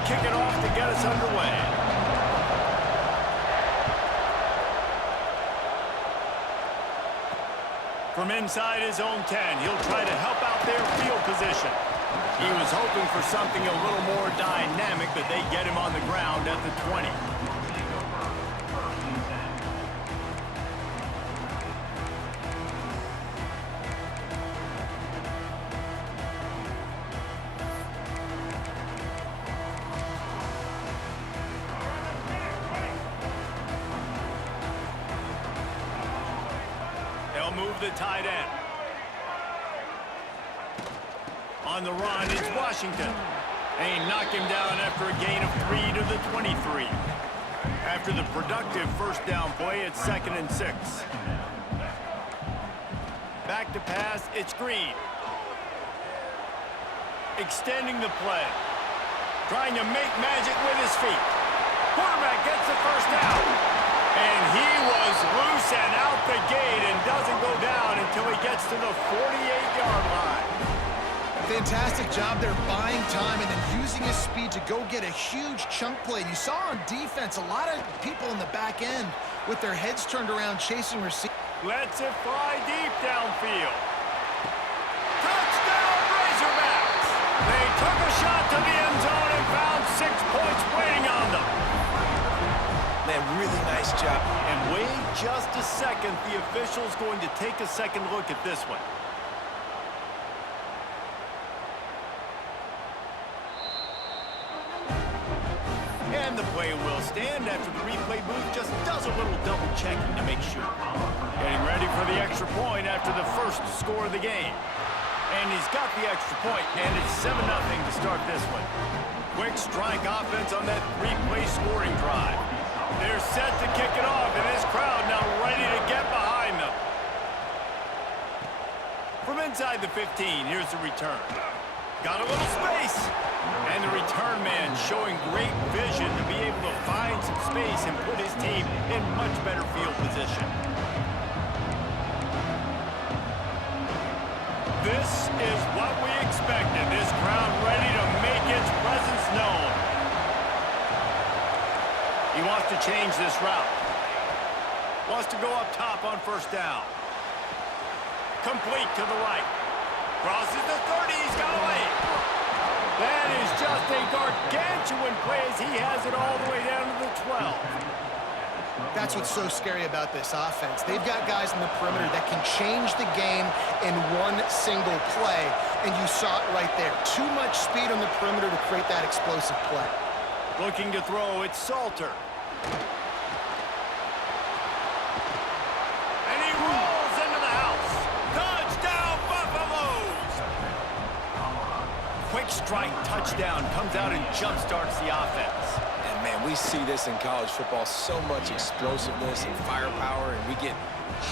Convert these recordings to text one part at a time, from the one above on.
He'll kick it off to get us underway. From inside his own 10, he'll try to help out their field position. He was hoping for something a little more dynamic, but they get him on the ground at the 20. They'll move the tight end. On the run is Washington. They knock him down after a gain of 3 to the 23. After the productive first down play, it's 2nd and 6. Back to pass, it's Green. Extending the play. Trying to make magic with his feet. Quarterback gets the first down. And he was loose and out the gate and doesn't go down until he gets to the 48-yard line. Fantastic job there buying time and then using his speed to go get a huge chunk play. You saw on defense a lot of people in the back end with their heads turned around chasing receivers. Lets it fly deep downfield. Touchdown Razorbacks! They took a shot to the end zone and found 6 points waiting on them. Man, really nice job. And wait just a second. The official's going to take a second look at this one. And the play will stand after the replay booth just does a little double checking to make sure. Getting ready for the extra point after the first score of the game. And he's got the extra point, and it's 7-0 to start this one. Quick strike offense on that 3-play scoring drive. They're set to kick it off, and this crowd now ready to get behind them. From inside the 15, here's the return. Got a little space. And the return man showing great vision to be able to find some space and put his team in much better field position. This is what we expected. This crowd ready to make its presence known. He wants to change this route. Wants to go up top on first down. Complete to the right. Crosses the 30. He's got away. That is just a gargantuan play as he has it all the way down to the 12. That's what's so scary about this offense. They've got guys in the perimeter that can change the game in one single play, and you saw it right there. Too much speed on the perimeter to create that explosive play. Looking to throw, it's Salter. And he rolls into the house. Touchdown, Buffaloes! Quick strike touchdown comes out and jump-starts the offense. And, man, we see this in college football, so much explosiveness and firepower, and we get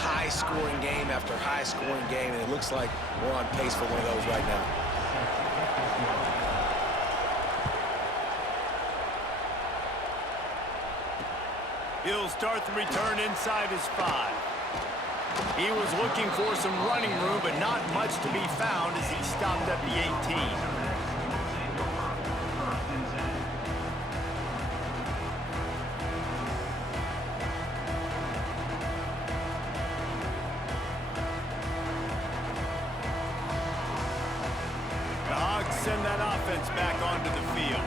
high-scoring game after high-scoring game, and it looks like we're on pace for one of those right now. He'll start the return inside his 5. He was looking for some running room, but not much to be found as he stopped at the 18. The Hogs send that offense back onto the field.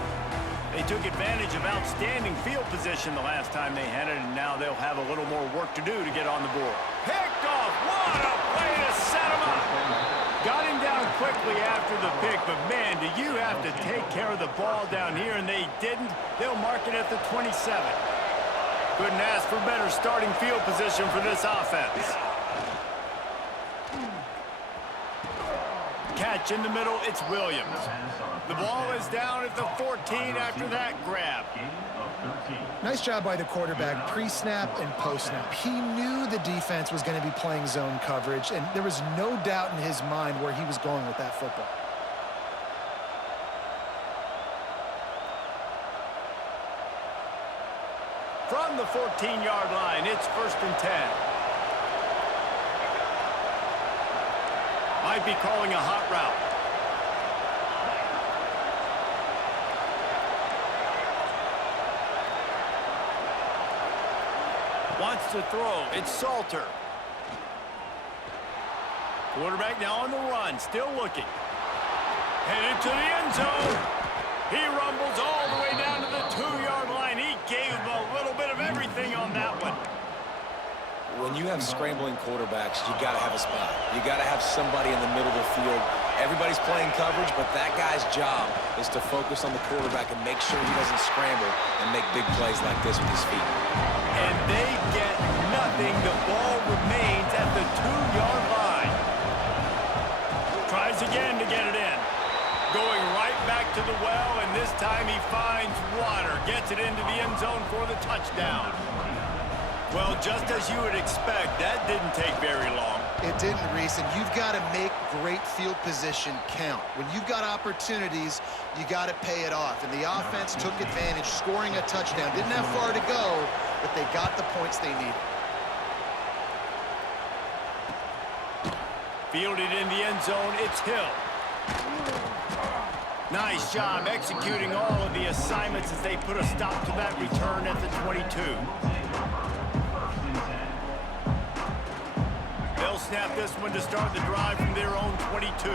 They took advantage of outstanding field position the last time they had it, and now they'll have a little more work to do to get on the board. Picked off. What a play to set him up. Got him down quickly after the pick, but, man, do you have to take care of the ball down here, and they didn't. They'll mark it at the 27. Couldn't ask for better starting field position for this offense. Catch in the middle, it's Williams. The ball is down at the 14 after that grab. Nice job by the quarterback, pre-snap and post-snap. He knew the defense was going to be playing zone coverage, and there was no doubt in his mind where he was going with that football. From the 14-yard line, it's 1st and 10. Might be calling a hot route. Wants to throw. It's Salter. Quarterback now on the run. Still looking. Headed to the end zone. He rumbles all the way down to the 2-yard line. He gave him a little bit of everything on that one. When you have scrambling quarterbacks, you got to have a spot. You got to have somebody in the middle of the field. Everybody's playing coverage, but that guy's job is to focus on the quarterback and make sure he doesn't scramble and make big plays like this with his feet. And they get nothing. The ball remains at the 2-yard line. Tries again to get it in. Going right back to the well, and this time he finds water. Gets it into the end zone for the touchdown. Well, just as you would expect, that didn't take very long. It didn't, Reese, and you've got to make great field position count. When you've got opportunities, you got to pay it off. And the offense took advantage, scoring a touchdown. Didn't have far to go, but they got the points they needed. Fielded in the end zone, it's Hill. Nice job executing all of the assignments as they put a stop to that return at the 22. They'll snap this one to start the drive from their own 22.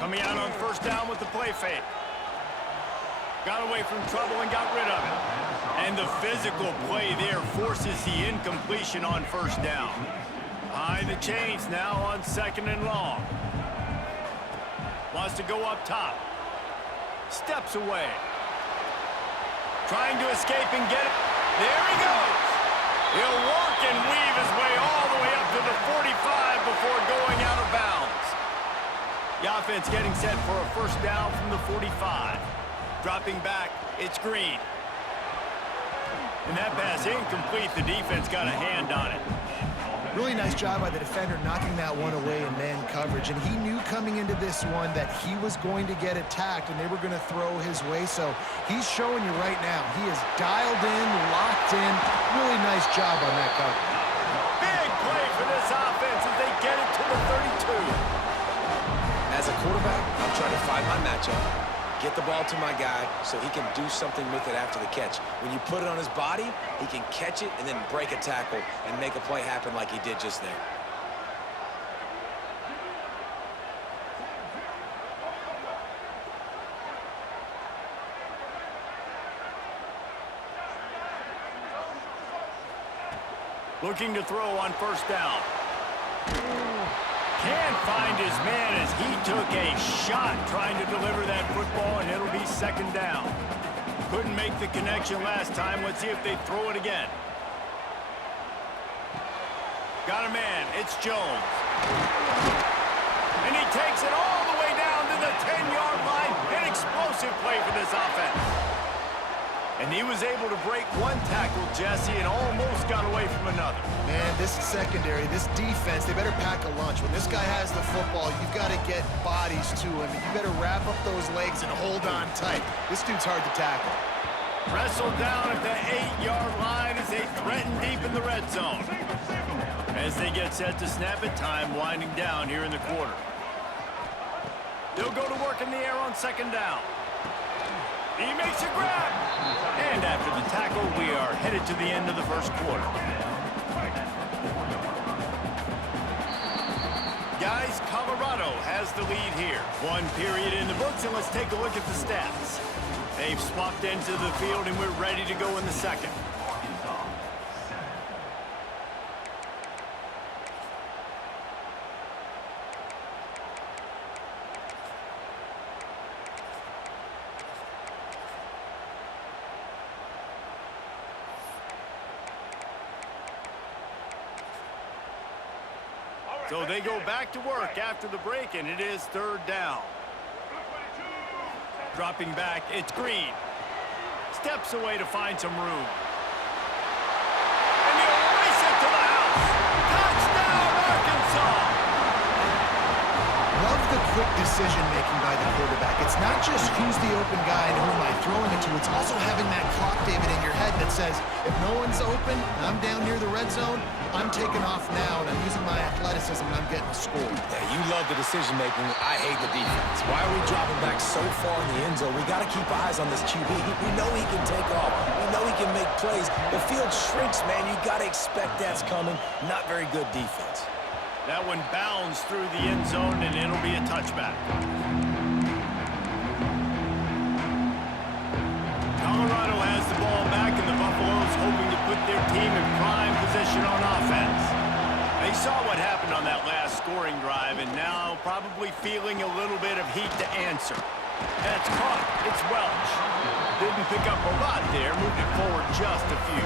Coming out on first down with the play fake. Got away from trouble and got rid of it. And the physical play there forces the incompletion on first down. Behind the chains now on 2nd and long. Wants to go up top. Steps away. Trying to escape and get it. There he goes. He'll work and weave his way all the way up to the 45 before going out of bounds. The offense getting set for a first down from the 45. Dropping back, it's Green. And that pass incomplete. The defense got a hand on it. Really nice job by the defender knocking that one away in man coverage. And he knew coming into this one that he was going to get attacked and they were going to throw his way. So he's showing you right now. He is dialed in, locked in. Really nice job on that coverage. Big play for this offense as they get it to the 32. As a quarterback, I'm trying to find my matchup, get the ball to my guy so he can do something with it after the catch. When you put it on his body, he can catch it and then break a tackle and make a play happen like he did just there. Looking to throw on first down. Can't find his man as he took a shot trying to deliver that football, and it'll be 2nd down. Couldn't make the connection last time. Let's see if they throw it again. Got a man. It's Jones. And he takes it all the way down to the 10-yard line. An explosive play for this offense. And he was able to break one tackle, Jesse, and almost got away from another. Man, this secondary, this defense, they better pack a lunch. When this guy has the football, you've got to get bodies to him. And you better wrap up those legs and hold on tight. This dude's hard to tackle. Wrestled down at the 8-yard line as they threaten deep in the red zone. As they get set to snap it, time winding down here in the quarter. They'll go to work in the air on 2nd down. He makes a grab. And after the tackle, we are headed to the end of the first quarter. Guys, Colorado has the lead here. 1 period in the books, and let's take a look at the stats. They've swapped ends of the field, and we're ready to go in the second. So they go back to work after the break, and it is 3rd down. Dropping back, it's Green. Steps away to find some room. And he'll race it to the house. Touchdown, Arkansas! Love the quick decision-making by the quarterback. It's not just who's the open guy and who am I throwing it to. It's also having that clock, David, in your head that says, if no one's open, I'm down near the red zone, I'm taking off now, and I'm using my athleticism, and I'm getting a score. Yeah, you love the decision-making. I hate the defense. Why are we dropping back so far in the end zone? We got to keep eyes on this QB. We know he can take off. We know he can make plays. The field shrinks, man. You got to expect that's coming. Not very good defense. That one bounds through the end zone, and it'll be a touchback. Colorado has the ball back, and the Buffaloes hoping to put their team in prime position on offense. They saw what happened on that last scoring drive, and now probably feeling a little bit of heat to answer. That's caught. It's Welch. Didn't pick up a lot there, moved it forward just a few.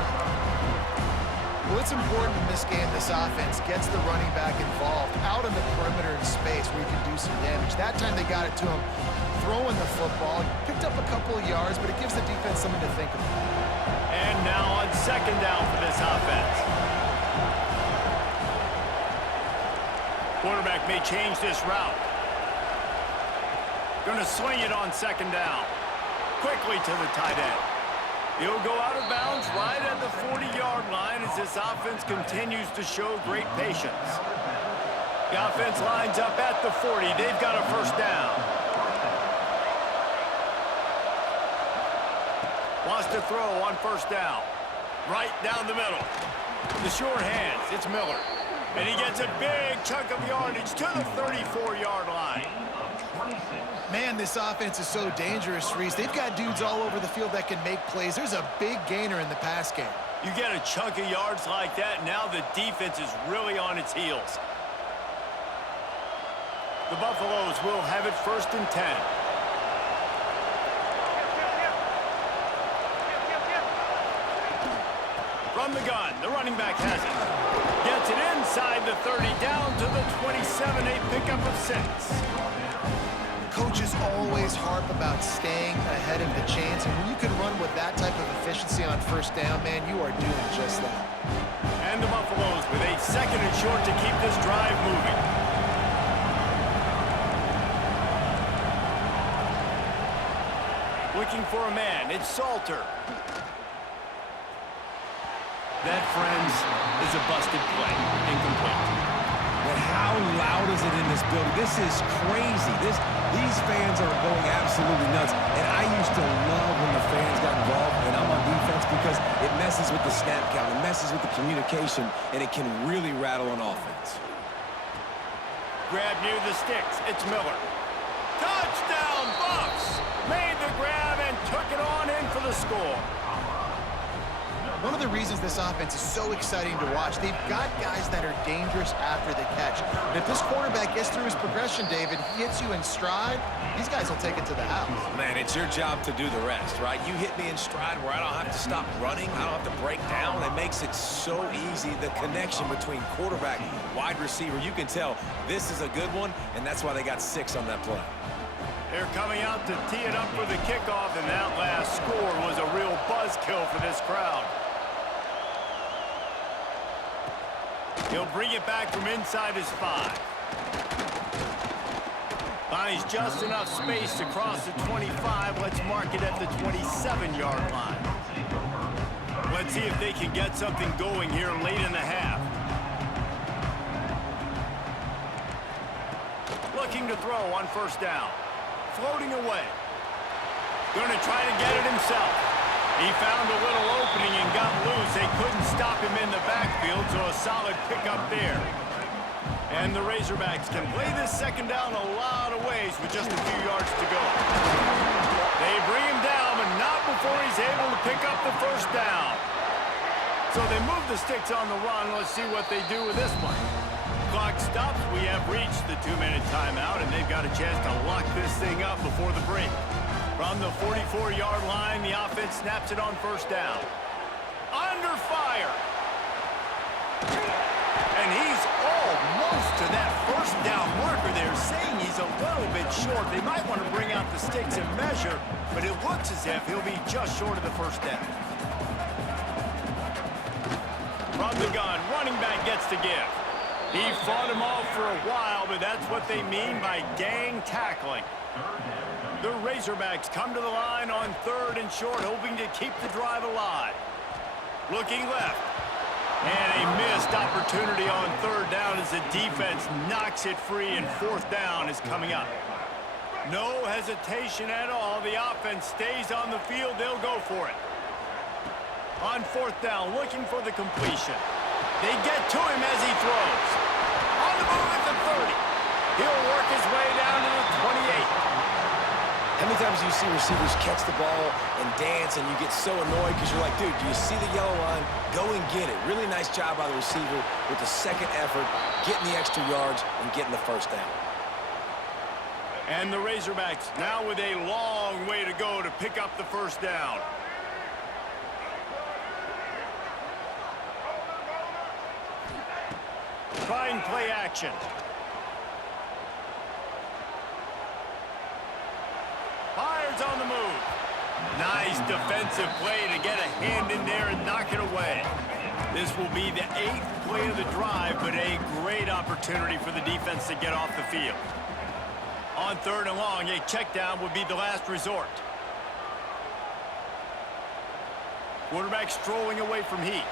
Well, it's important in this game, this offense gets the running back involved out on the perimeter in space where you can do some damage. That time they got it to him throwing the football. Picked up a couple of yards, but it gives the defense something to think about. And now on second down for this offense. Quarterback may change this route. Going to swing it on second down. Quickly to the tight end. He'll go out of bounds right at the 40-yard line as this offense continues to show great patience. The offense lines up at the 40. They've got a first down. Wants to throw on first down. Right down the middle. The short hands. It's Miller. And he gets a big chunk of yardage to the 34-yard line. Man, this offense is so dangerous, Reese. They've got dudes all over the field that can make plays. There's a big gainer in the pass game. You get a chunk of yards like that, now the defense is really on its heels. The Buffaloes will have it 1st and 10. From the gun, the running back has it. Gets it inside the 30, down to the 27, a pickup of 6. Coaches always harp about staying ahead of the chains, and when you can run with that type of efficiency on first down, man, you are doing just that. And the Buffaloes with a 2nd and short to keep this drive moving. Looking for a man, it's Salter. That, friends, is a busted play. Incomplete. But how loud is it in this building? This is crazy. These fans are going absolutely nuts. And I used to love when the fans got involved and I'm on defense because it messes with the snap count, it messes with the communication, and it can really rattle on offense. Grab near the sticks. It's Miller. Touchdown, Buffs! Made the grab and took it on in for the score. One of the reasons this offense is so exciting to watch, they've got guys that are dangerous after the catch. And if this quarterback gets through his progression, David, he hits you in stride, these guys will take it to the house. Man, it's your job to do the rest, right? You hit me in stride where I don't have to stop running, I don't have to break down. It makes it so easy, the connection between quarterback and wide receiver. You can tell this is a good one, and that's why they got 6 on that play. They're coming out to tee it up for the kickoff, and that last score was a real buzzkill for this crowd. He'll bring it back from inside his 5. Finds just enough space to cross the 25. Let's mark it at the 27-yard line. Let's see if they can get something going here late in the half. Looking to throw on first down. Floating away. Going to try to get it himself. He found a little opening and got loose. They couldn't stop him in the backfield, so a solid pickup there. And the Razorbacks can play this second down a lot of ways with just a few yards to go. They bring him down, but not before he's able to pick up the first down. So they move the sticks on the run. Let's see what they do with this one. Clock stops. We have reached the 2-minute timeout, and they've got a chance to lock this thing up before the break. From the 44-yard line, the offense snaps it on first down. Under fire. And he's almost to that first down marker there, saying he's a little bit short. They might want to bring out the sticks and measure, but it looks as if he'll be just short of the first down. From the gun, running back gets to give. He fought him off for a while, but that's what they mean by gang tackling. The Razorbacks come to the line on 3rd and short, hoping to keep the drive alive. Looking left. And a missed opportunity on 3rd down as the defense knocks it free, and 4th down is coming up. No hesitation at all. The offense stays on the field. They'll go for it. On 4th down, looking for the completion. They get to him as he throws. On the move at the 30. He'll work his way down to the 28. How many times do you see receivers catch the ball and dance and you get so annoyed because you're like, dude, do you see the yellow line? Go and get it. Really nice job by the receiver with the second effort, getting the extra yards and getting the 1st down. And the Razorbacks now with a long way to go to pick up the 1st down. Trying play action. Fires on the move. Nice defensive play to get a hand in there and knock it away. This will be the 8th play of the drive, but a great opportunity for the defense to get off the field. On 3rd and long, a check down would be the last resort. Quarterback strolling away from heat.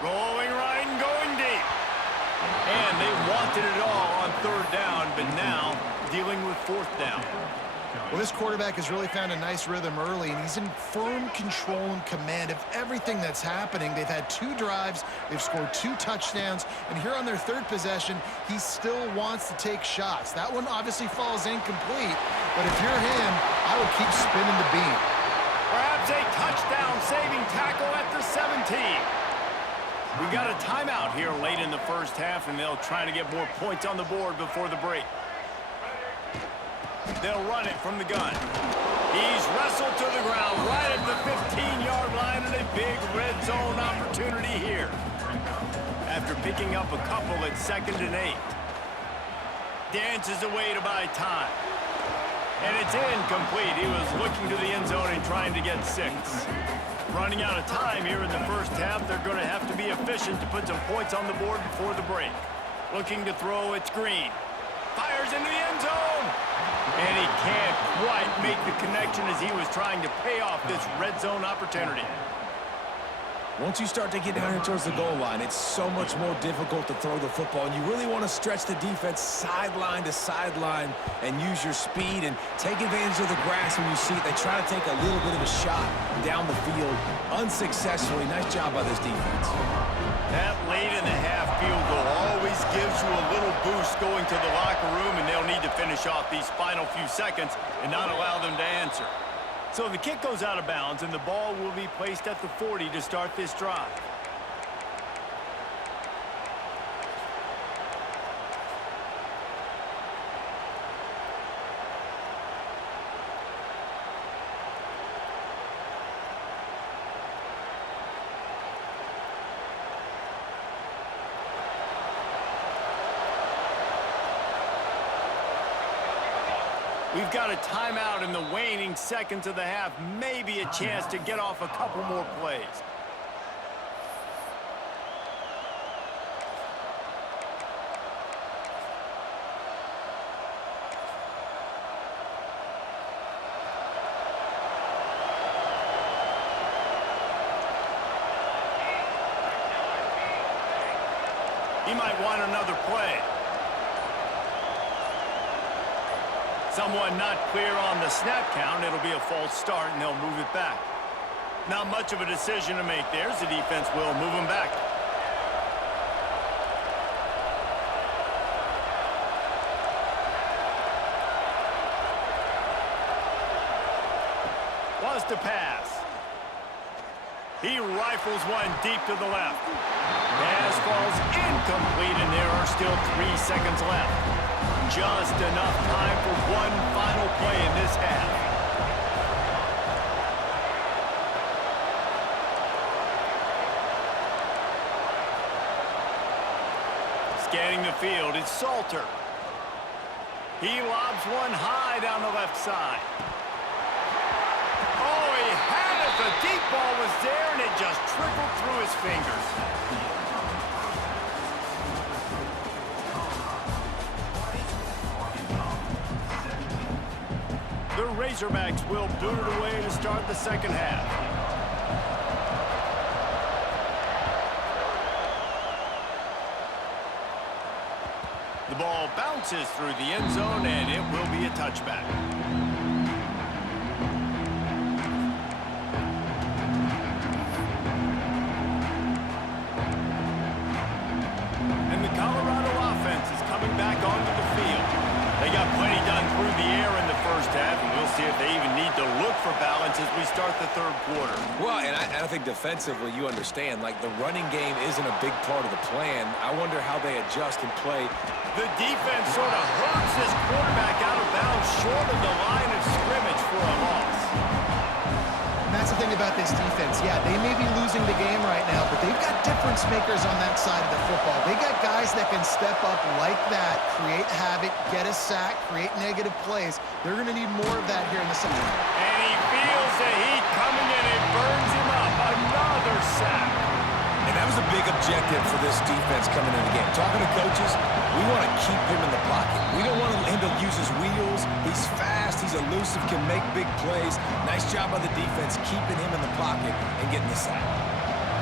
Rolling right and going deep. And they wanted it all on 3rd down, but now dealing with 4th down. Well, this quarterback has really found a nice rhythm early, and he's in firm control and command of everything that's happening. They've had 2 drives, they've scored 2 touchdowns, and here on their 3rd possession, he still wants to take shots. That one obviously falls incomplete, but if you're him, I would keep spinning the beam. Perhaps a touchdown-saving tackle at the 17. We've got a timeout here late in the 1st half, and they'll try to get more points on the board before the break. They'll run it from the gun. He's wrestled to the ground right at the 15-yard line, and a big red zone opportunity here. After picking up a couple at 2nd and 8. Dances away to buy time. And it's incomplete. He was looking to the end zone and trying to get 6. Running out of time here in the 1st half. They're going to have to be efficient to put some points on the board before the break. Looking to throw, it's Green. Fires into the end zone. And he can't quite make the connection as he was trying to pay off this red zone opportunity. Once you start to get down here towards the goal line, it's so much more difficult to throw the football, and you really want to stretch the defense sideline to sideline and use your speed and take advantage of the grass when you see it. They try to take a little bit of a shot down the field unsuccessfully. Nice job by this defense. That late in the half field goal always gives you a little boost going to the locker room, and they'll need to finish off these final few seconds and not allow them to answer. So the kick goes out of bounds, and the ball will be placed at the 40 to start this drive. We've got a timeout in the waning seconds of the half. Maybe a chance to get off a couple more plays. He might want another play. Someone not clear on the snap count. It'll be a false start, and they'll move it back. Not much of a decision to make there. The defense will move them back. Wants to pass. He rifles one deep to the left. Pass falls incomplete, and there are still 3 seconds left. Just enough time for one final play in this half. Scanning the field, it's Salter. He lobs one high down the left side. Oh, he had it The deep ball was there, and it just trickled through his fingers. The Razorbacks will boot it away to start the second half. The ball bounces through the end zone, and it will be a touchback. And the Colorado offense is coming back onto the field. They got plenty done through the air in the first half, and we'll see if they even need to look for balance as we start the third quarter. Well, and I think defensively, you understand, like the running game isn't a big part of the plan. I wonder how they adjust and play. The defense sort of hurts this quarterback out of bounds short of the line of scrimmage for a loss. And that's the thing about this defense. Yeah, they may be losing the game right now, but they've got difference makers on that side of the football. They got guys that can step up like that, create havoc, get a sack, create negative plays. They're going to need more of that here in the second half. And he feels the heat coming in and burns him up. Another sack. And that was a big objective for this defense coming into the game. Talking to coaches, we want to keep him in the pocket. We don't want him to use his wheels. He's fast, he's elusive, can make big plays. Nice job by the defense keeping him in the pocket and getting the sack.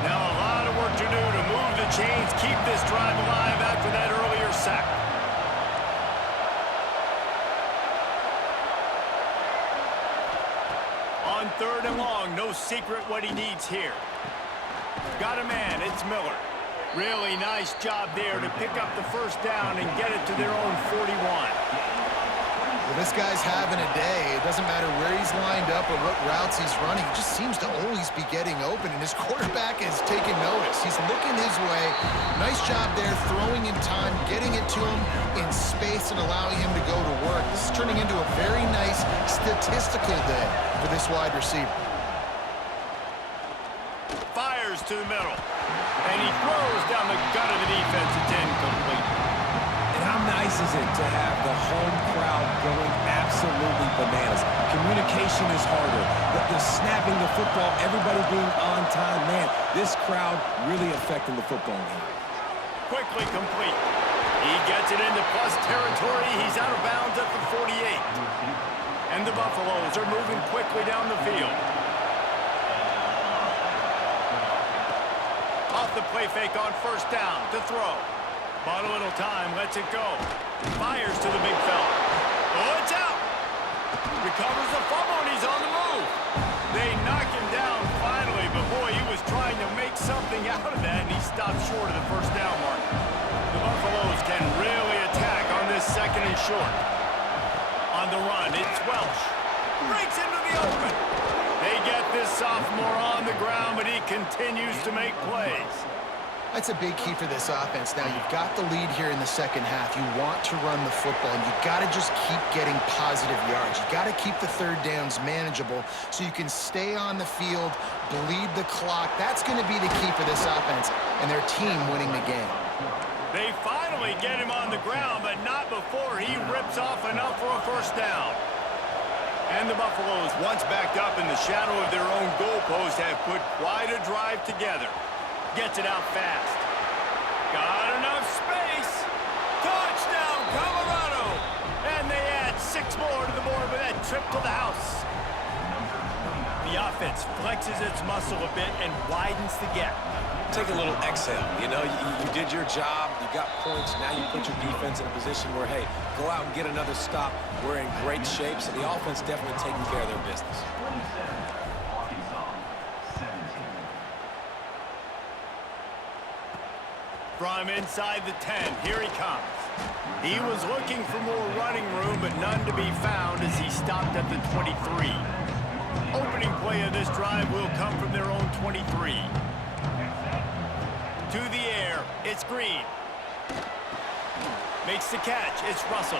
Now a lot of work to do to move the chains, keep this drive alive after that earlier sack. On third and long, no secret what he needs here. Got a man, it's Miller. Really nice job there to pick up the first down and get it to their own 41. Well, this guy's having a day. It doesn't matter where he's lined up or what routes he's running. He just seems to always be getting open, and his quarterback is taking notice. He's looking his way. Nice job there, throwing in time, getting it to him in space and allowing him to go to work. This is turning into a very nice statistical day for this wide receiver. Fires to the middle. And he throws down the gut of the defense. It's incomplete. And how nice is it to have the home crowd going absolutely bananas? Communication is harder. The snapping the football, everybody being on time. Man, this crowd really affecting the football game. Quickly complete. He gets it into plus territory. He's out of bounds at the 48. And the Buffaloes are moving quickly down the field. Off the play fake on first down to throw. Bought a little time, lets it go. Fires to the big fella. Oh, it's out. Recovers the fumble, and he's on the move. They knock him down finally, but boy, he was trying to make something out of that, and he stopped short of the first down mark. The Buffaloes can really attack on this second and short. On the run, it's Welsh. Breaks into the open. They get this sophomore on the ground, but he continues to make plays. That's a big key for this offense. Now, you've got the lead here in the second half. You want to run the football, and you've got to just keep getting positive yards. You've got to keep the third downs manageable so you can stay on the field, bleed the clock. That's going to be the key for this offense and their team winning the game. They finally get him on the ground, but not before he rips off enough for a first down. And the Buffaloes, once backed up in the shadow of their own goalpost, have put quite a drive together. Gets it out fast. Got enough space. Touchdown, Colorado! And they add 6 more to the board with that trip to the house. The offense flexes its muscle a bit and widens the gap. Take a little exhale. You know, you did your job. You got points. Now you put your defense in a position where, hey, go out and get another stop. We're in great shape, so the offense definitely taking care of their business. From inside the 10, here he comes. He was looking for more running room, but none to be found as he stopped at the 23. Opening play of this drive will come from their own 23. To the air, it's Green. Makes the catch, it's Russell.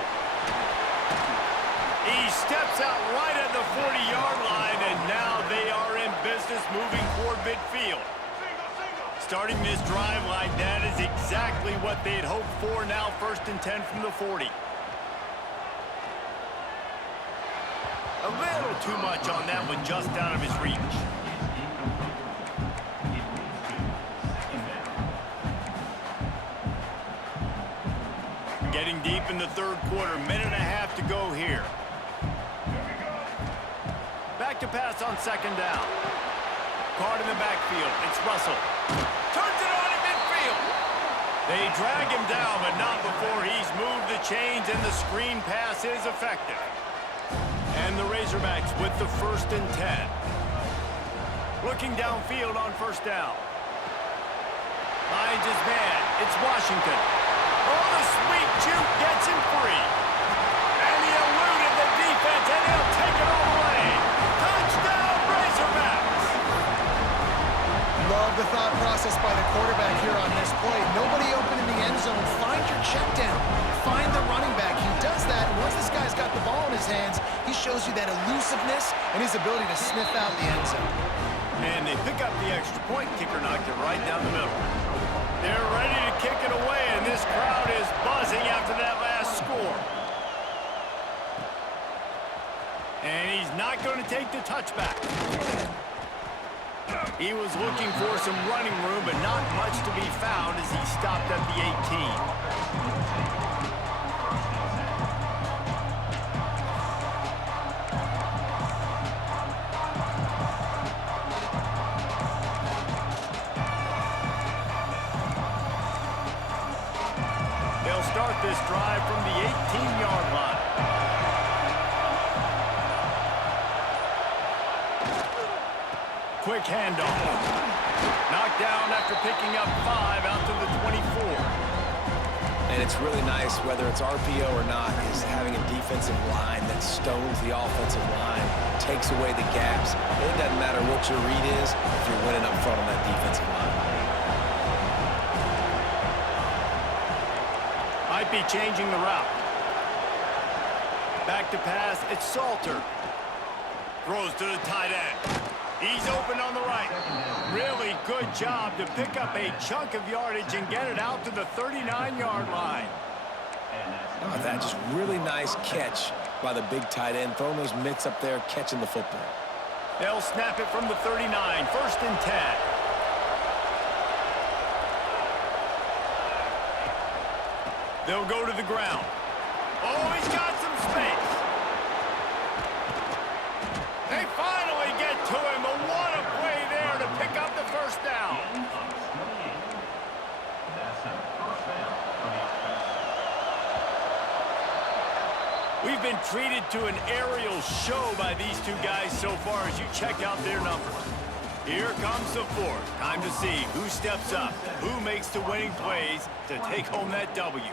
He steps out right at the 40-yard line, and now they are in business moving toward midfield. Starting this drive like that is exactly what they'd hoped for. Now 1st and 10 from the 40. A little too much on that one, just out of his reach. Getting deep in the third quarter, minute and a half to go here. Back to pass on second down. Card in the backfield. It's Russell. Turns it on in midfield. They drag him down, but not before he's moved the chains, and the screen pass is effective. And the Razorbacks with the 1st and 10. Looking downfield on first down. Finds his man. It's Washington. Oh, the sweet juke gets him free. And he eluded the defense, and he'll take it all away. Touchdown, Razorbacks! Love the thought process by the quarterback here on this play. Nobody open in the end zone. Find your check down. Find the running back. He does that, and once this guy's got the ball in his hands, he shows you that elusiveness and his ability to sniff out the end zone. And they pick up the extra point. Kicker knocked it right down the middle. They're ready to kick it away, and this crowd is buzzing after that last score. And he's not going to take the touchback. He was looking for some running room, but not much to be found as he stopped at the 18. Start this drive from the 18-yard line. Quick handoff. Knocked down after picking up 5 out to the 24. And it's really nice, whether it's RPO or not, is having a defensive line that stones the offensive line, takes away the gaps. It doesn't matter what your read is if you're winning up front on that defensive line. Might be changing the route. Back to pass, it's Salter. Throws to the tight end. He's open on the right. Really good job to pick up a chunk of yardage and get it out to the 39-yard line. Oh, that just really nice catch by the big tight end, throwing those mitts up there, catching the football. They'll snap it from the 39, 1st and 10. They'll go to the ground. Oh, he's got some space. They finally get to him, but what a play there to pick up the first down. We've been treated to an aerial show by these two guys so far as you check out their numbers. Here comes the 4th. Time to see who steps up, who makes the winning plays to take home that W.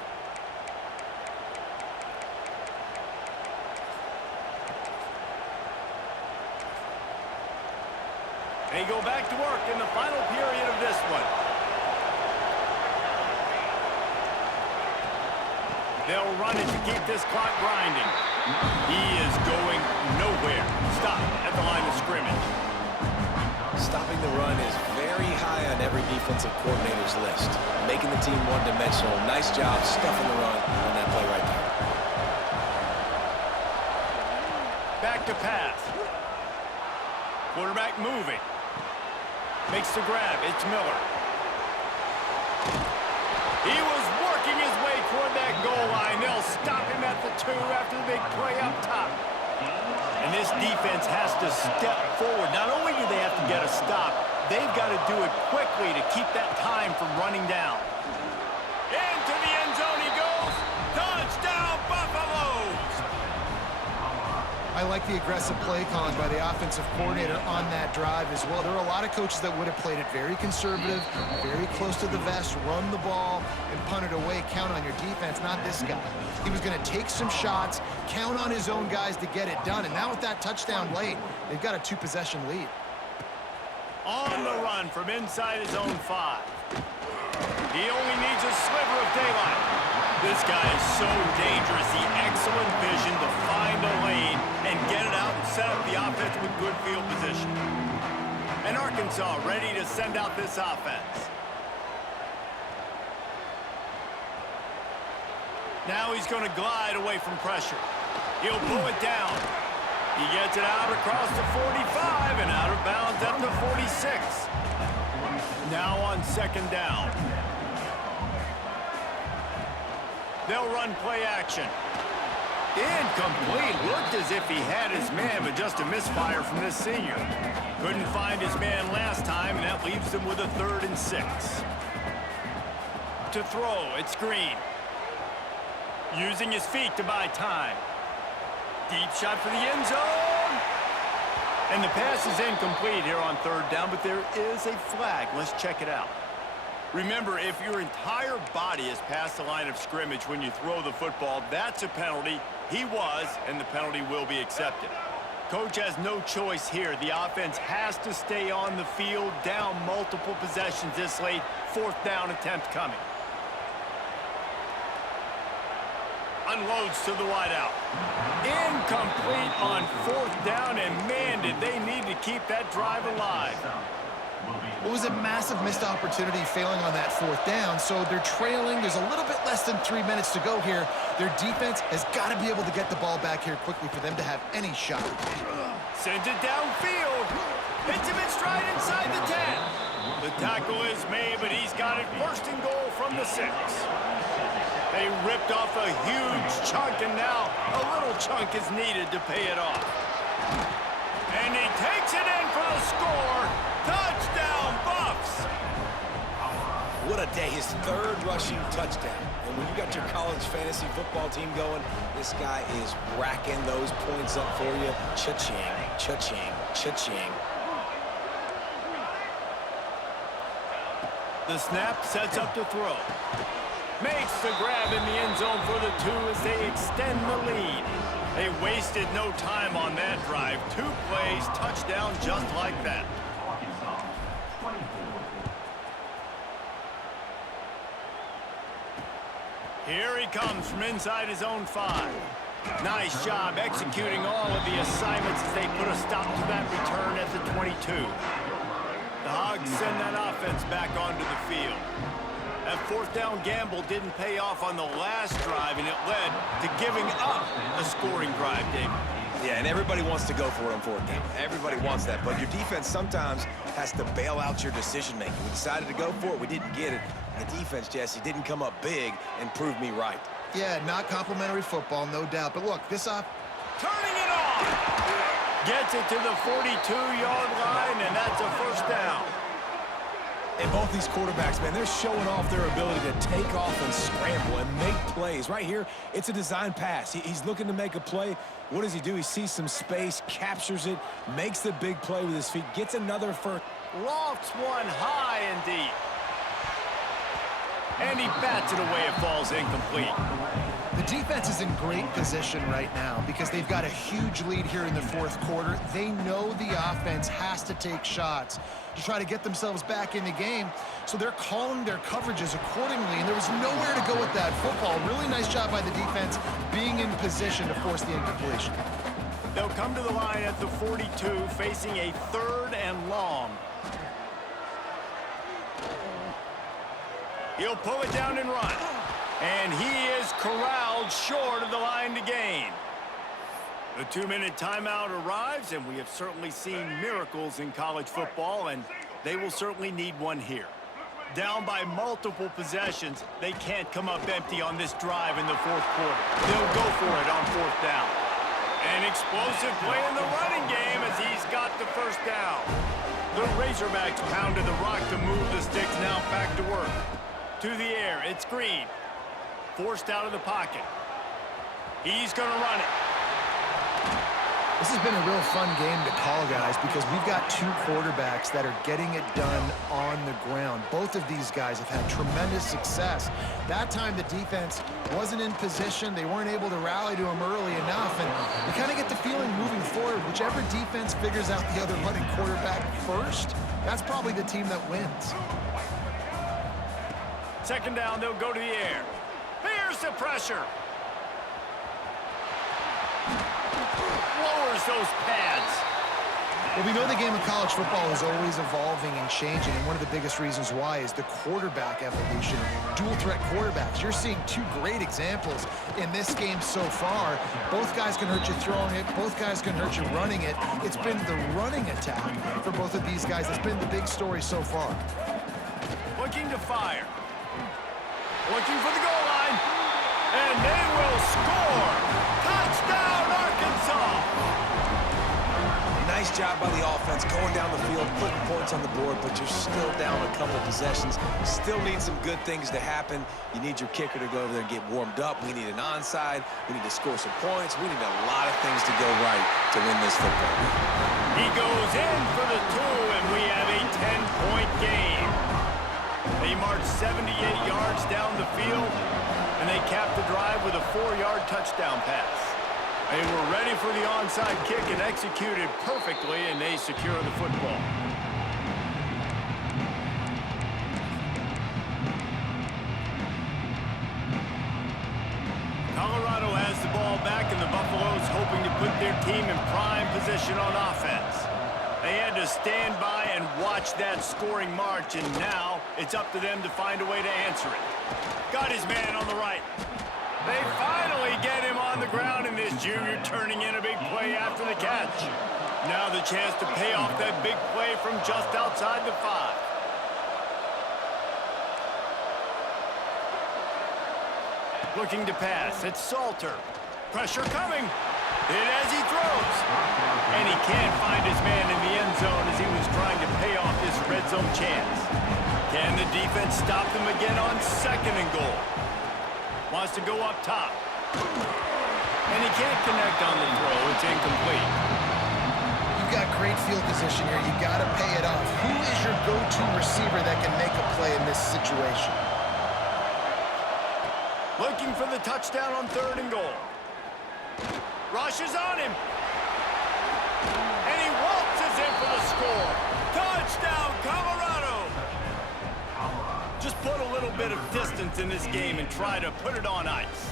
They go back to work in the final period of this one. They'll run it to keep this clock grinding. He is going nowhere. Stop at the line of scrimmage. Stopping the run is very high on every defensive coordinator's list. Making the team one-dimensional. Nice job stuffing the run on that play right there. Back to pass. Quarterback moving. Makes the grab. It's Miller. He was working his way toward that goal line. They'll stop him at the 2 after the big play up top. And this defense has to step forward. Not only do they have to get a stop, they've got to do it quickly to keep that time from running down. Into the end zone he goes. Touchdown, Buffaloes! I like the aggressive play calling by the offensive coordinator on that drive as well. There are a lot of coaches that would have played it very conservative, very close to the vest, run the ball, and punt it away. Count on your defense, not this guy. He was going to take some shots, count on his own guys to get it done. And now with that touchdown late, they've got a 2-possession lead. On the run from inside his own 5. He only needs a sliver of daylight. This guy is so dangerous. The excellent vision to find a lane and get it out and set up the offense with good field position. And Arkansas ready to send out this offense. Now he's going to glide away from pressure. He'll pull it down. He gets it out across the 45 and out of bounds at the 46. Now on second down. They'll run play action. Incomplete. Looked as if he had his man, but just a misfire from this senior. Couldn't find his man last time, and that leaves them with a 3rd and 6. To throw, it's Green. Using his feet to buy time. Deep shot for the end zone. And the pass is incomplete here on 3rd down, but there is a flag. Let's check it out. Remember, if your entire body is past the line of scrimmage when you throw the football, that's a penalty. He was, and the penalty will be accepted. Coach has no choice here. The offense has to stay on the field, down multiple possessions this late. 4th down attempt coming. Unloads to the wideout. Incomplete on 4th down, and man, did they need to keep that drive alive. It was a massive missed opportunity failing on that 4th down, so they're trailing. There's a little bit less than 3 minutes to go here. Their defense has got to be able to get the ball back here quickly for them to have any shot. Sends it downfield. Hits him in stride inside the 10. The tackle is made, but he's got it 1st and goal from the 6. They ripped off a huge chunk, and now a little chunk is needed to pay it off. And he takes it in for the score. Touchdown, Buffs! What a day. His 3rd rushing touchdown. And when you got your college fantasy football team going, this guy is racking those points up for you. Cha-ching, cha-ching, cha-ching. The snap sets up to throw. Makes the grab in the end zone for the 2 as they extend the lead. They wasted no time on that drive. 2 plays, touchdown just like that. Here he comes from inside his own 5. Nice job executing all of the assignments as they put a stop to that return at the 22. The Hogs send that offense back onto the field. That 4th down gamble didn't pay off on the last drive, and it led to giving up a scoring drive, David. Yeah, and everybody wants to go for it on 4th down. Everybody wants that, but your defense sometimes has to bail out your decision-making. We decided to go for it. We didn't get it. The defense, Jesse, didn't come up big and prove me right. Yeah, not complimentary football, no doubt. But look, this turning it on! Gets it to the 42-yard line, and that's a 1st down. And both these quarterbacks, man, they're showing off their ability to take off and scramble and make plays. Right here, it's a design pass. He's looking to make a play. What does he do? He sees some space, captures it, makes the big play with his feet, gets another 1st. Lofts one high and deep. And he bats it away. It falls incomplete. The defense is in great position right now because they've got a huge lead here in the 4th quarter. They know the offense has to take shots to try to get themselves back in the game, so they're calling their coverages accordingly, and there was nowhere to go with that football. Really nice job by the defense being in position to force the incompletion. They'll come to the line at the 42, facing a 3rd and long. He'll pull it down and run. And he is corralled short of the line to gain. The 2-minute timeout arrives, and we have certainly seen miracles in college football, and they will certainly need one here. Down by multiple possessions, they can't come up empty on this drive in the 4th quarter. They'll go for it on 4th down. An explosive play in the running game as he's got the 1st down. The Razorbacks pounded the rock to move the sticks, now back to work. To the air, it's Green. Forced out of the pocket. He's going to run it. This has been a real fun game to call, guys, because we've got 2 quarterbacks that are getting it done on the ground. Both of these guys have had tremendous success. That time the defense wasn't in position. They weren't able to rally to him early enough, and you kind of get the feeling moving forward, whichever defense figures out the other running quarterback first, that's probably the team that wins. Second down, they'll go to the air. Here's the pressure. Lowers those pads. Well, we know the game of college football is always evolving and changing, and one of the biggest reasons why is the quarterback evolution. Dual threat quarterbacks. You're seeing two great examples in this game so far. Both guys can hurt you throwing it. Both guys can hurt you running it. It's been the running attack for both of these guys that's been the big story so far. Looking to fire. Looking for the goal line. And they will score. Touchdown, Arkansas. Nice job by the offense going down the field, putting points on the board, but you're still down a couple possessions. Still need some good things to happen. You need your kicker to go over there and get warmed up. We need an onside. We need to score some points. We need a lot of things to go right to win this football game. He goes in for the 2, and we have a 10-point game. They marched 78 yards down the field, and they capped the drive with a 4-yard touchdown pass. They were ready for the onside kick and executed perfectly, and they secure the football. Colorado has the ball back, and the Buffaloes hoping to put their team in prime position on offense. They had to stand by and watch that scoring march, and now it's up to them to find a way to answer it. Got his man on the right. They finally get him on the ground, and this junior turning in a big play after the catch. Now the chance to pay off that big play from just outside the 5. Looking to pass. It's Salter. Pressure coming. Hit as he throws. And he can't find his man in the end zone as he was trying to pay off this red zone chance. Can the defense stop them again on 2nd and goal? Wants to go up top. And he can't connect on the throw. It's incomplete. You've got great field position here. You've got to pay it off. Who is your go-to receiver that can make a play in this situation? Looking for the touchdown on 3rd and goal. Rushes on him. And he waltzes in for the score. Touchdown, Colorado! Just put a little bit of distance in this game and try to put it on ice.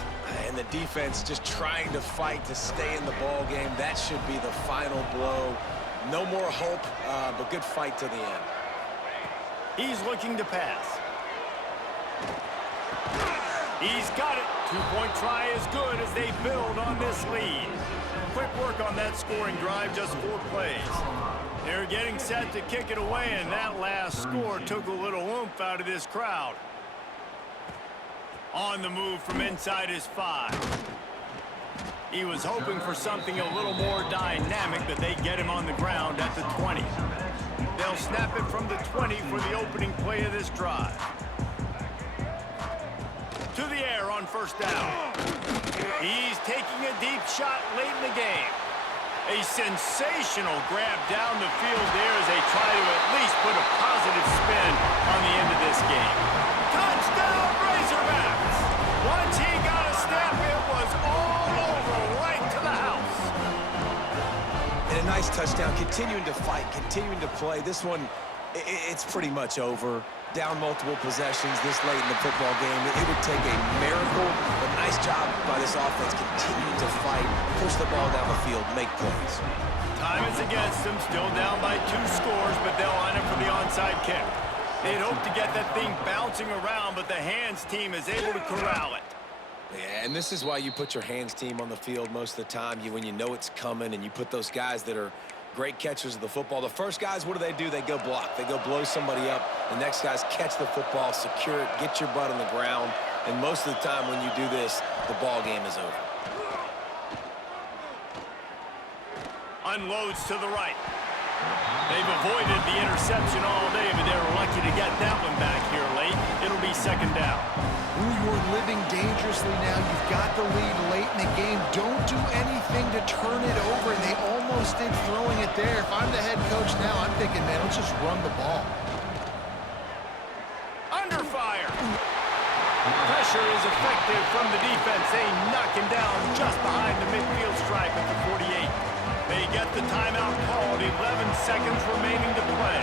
And the defense just trying to fight to stay in the ball game. That should be the final blow. No more hope, but good fight to the end. He's looking to pass. He's got it. 2-point try is good as they build on this lead. Quick work on that scoring drive, just 4 plays. They're getting set to kick it away, and that last score took a little oomph out of this crowd. On the move from inside his 5. He was hoping for something a little more dynamic, but they get him on the ground at the 20. They'll snap it from the 20 for the opening play of this drive. To the air on 1st down. He's taking a deep shot late in the game. A sensational grab down the field there as they try to at least put a positive spin on the end of this game. Touchdown, Razorbacks! Once he got a step, it was all over, right to the house. And a nice touchdown, continuing to fight, continuing to play. This one, it's pretty much over. Down multiple possessions this late in the football game. It would take a miracle, but nice job by this offense continuing to fight, push the ball down the field, make plays. Time is against them, still down by 2 scores, but they'll line up for the onside kick. They'd hope to get that thing bouncing around, but the hands team is able to corral it. Yeah, and this is why you put your hands team on the field most of the time. When you know it's coming and you put those guys that are great catchers of the football. The first guys, what do? They go block. They go blow somebody up. The next guys catch the football, secure it, get your butt on the ground. And most of the time when you do this, the ball game is over. Unloads to the right. They've avoided the interception all day, but they're lucky to get that one back here late. It'll be 2nd down. Ooh, you're living dangerously now. You've got the lead late in the game. Don't do anything to turn it over. They almost did throwing it there. If I'm the head coach now, I'm thinking, man, let's just run the ball. Under fire. Pressure is effective from the defense. They knock him down just behind the midfield stripe at the 48. They get the timeout called. 11 seconds remaining to play.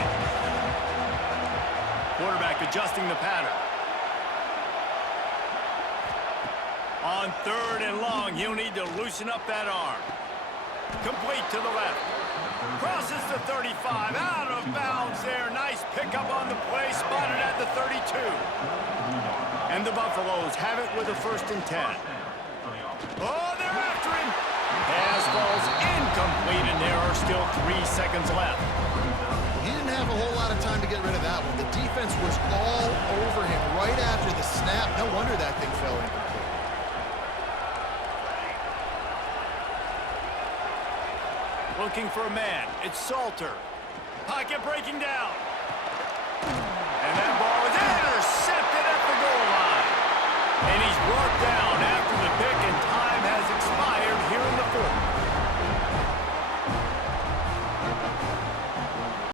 Quarterback adjusting the pattern. On 3rd and long, he'll need to loosen up that arm. Complete to the left. Crosses the 35, out of bounds there. Nice pickup on the play, spotted at the 32. And the Buffaloes have it with a 1st and 10. Oh, they're after him. Pass falls incomplete, and there are still 3 seconds left. He didn't have a whole lot of time to get rid of that one. The defense was all over him right after the snap. No wonder that thing fell incomplete. Looking for a man. It's Salter. Pocket breaking down.